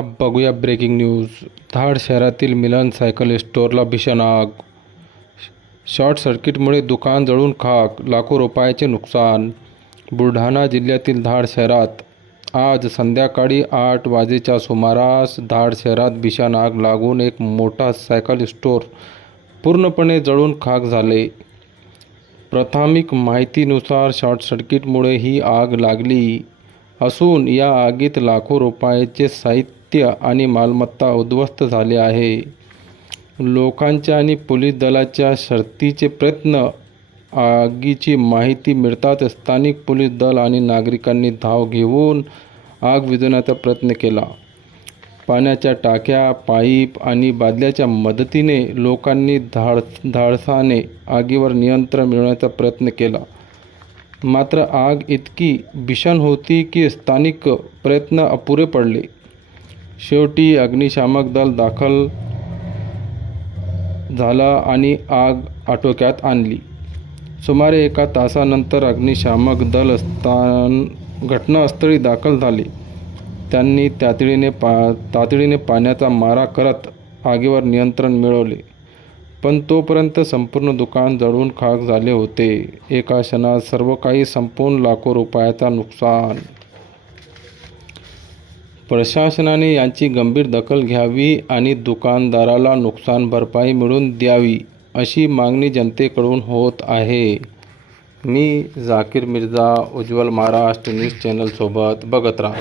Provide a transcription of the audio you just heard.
बघूया breaking news धाड शहरातील मिलन सायकल स्टोअरला भीषण आग. शॉर्ट सर्किटमुळे दुकान जळून खाक लाखो रुपयाचे नुकसान. बुलढाणा जिल्ह्यातील धाड शहरात आज संध्याकाळी आठ वाजेच्या सुमारास धाड शहरात भीषण आग लागून एक मोठा सायकल स्टोअर पूर्णपणे जळून खाक झाले. प्राथमिक माहितीनुसार शॉर्ट सर्किटमुळे ही आग लागली. असून या आगीत लाखो रुपयाचे साहित्य आणि मालमत्ता उद्ध्वस्त झाले आहे. लोकांच्या आणि पोलीस दलाच्या शर्थीचे प्रयत्न आगीची माहिती मिळताच स्थानिक पोलीस दल आणि नागरिकांनी धाव घेऊन आग विझवण्याचा प्रयत्न केला. पाण्याच्या टाक्या पाईप आणि बादल्याच्या मदतीने लोकांनी धाड धाडसाने आगीवर नियंत्रण मिळवण्याचा प्रयत्न केला. मात्र आग इतकी भीषण होती की स्थानिक प्रयत्न अपुरे पडले. शेवटी अग्निशामक दल दाखल झाला आणि आग आटोक्यात आणली. सुमारे एका तासानंतर अग्निशामक दल स्थान घटनास्थळी दाखल झाले. त्यांनी तातडीने पा तातडीने पाण्याचा मारा करत आगीवर नियंत्रण मिळवले. पण तोपर्यंत संपूर्ण दुकान जळून खाक झाले होते. एका क्षणात सर्व काही संपून लाखो रुपयाचा नुकसान. प्रशासनाने यांची गंभीर दखल घ्यावी आणि दुकानदाराला नुकसान भरपाई मिळवून द्यावी अशी मागणी जनतेकडून होत आहे. मी झाकीर मिर्झा उज्ज्वल महाराष्ट्र न्यूज चॅनलसोबत बघत राहा.